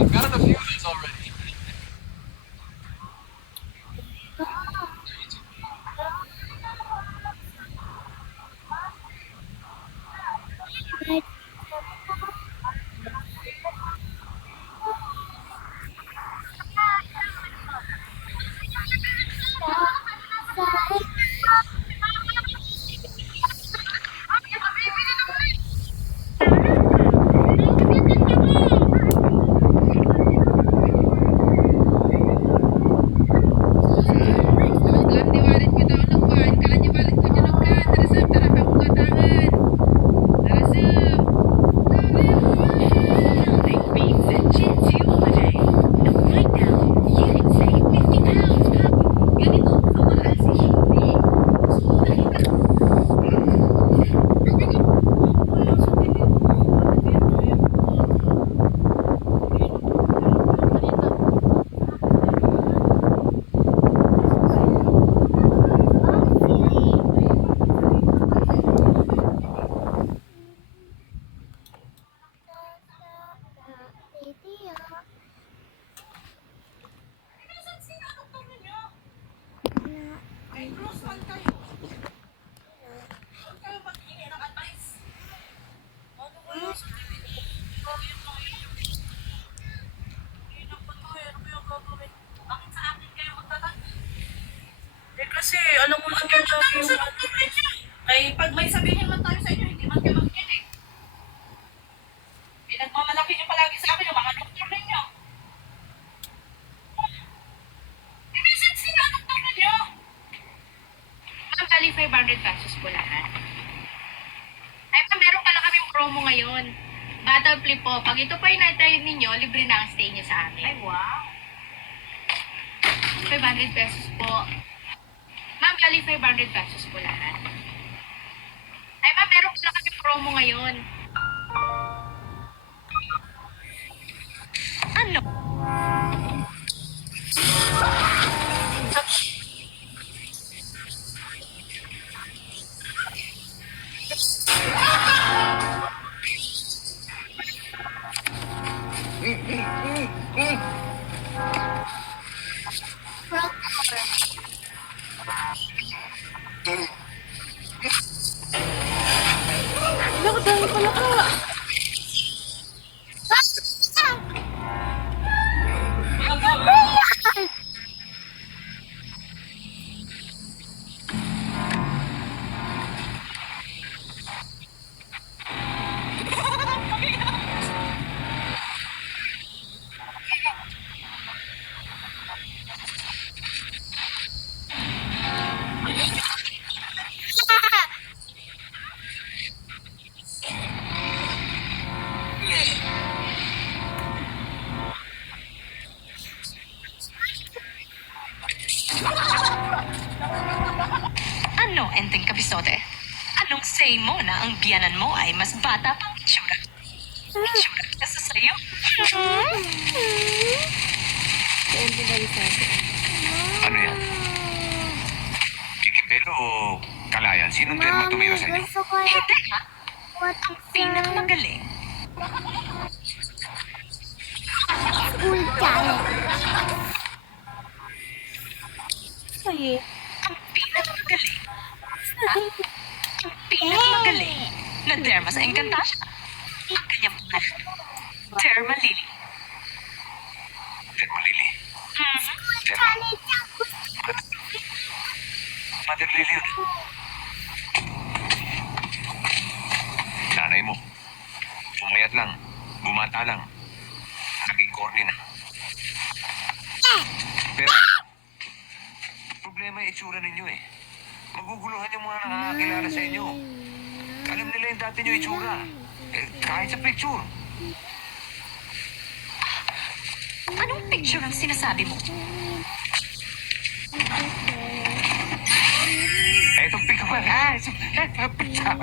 I've gotten a few of these already. Kasi alam mo naman lagi yung ay pag may sabihin man tayo sa inyo, hindi man kayo makikinig. Pinagmamalaki niyo palagi sa amin yung mga doktor ninyo. Imisin sila ang doktor ninyo. Ma'am, bali 500 pesos po lahat. Ay, ma'am, meron pala kaming promo ngayon. Battle flip po. Pag ito pa yung naitayin ninyo, libre na ang stay niyo sa amin. Ay, wow. 500 pesos po. Ma'am, bali 500 pesos po lahat. Ay, ma'am, meron pala kaming promo ngayon. Ano? Nakadami pala ka. Ano, enteng kapisote? Anong say mo na ang biyanan mo ay mas bata pang itsura? Itsura kasi sa'yo? Ano yan? Kikipelo o kalayan? Sinong terma tumira sa inyo? Gusto ko Hindi ha? what Ang pinakamagaling. school challenge. Sige. Ang pinakamagaling. Ang pinakamagaling na derma sa Encantasia. Ang kanyang pangalan. Derma Lily. Terma Lily. Terma Challenge ako. Mother Lily yun. Nanay mo. Pumayat lang. Bumata lang. Naging corny na. Pero, problema yung itsura ninyo eh. Maguguluhan yung mga nakakakilala sa inyo. Alam nila yung dati nyo itsura. Kahit sa picture. Anong picture ang sinasabi mo? Etong picture. Picture.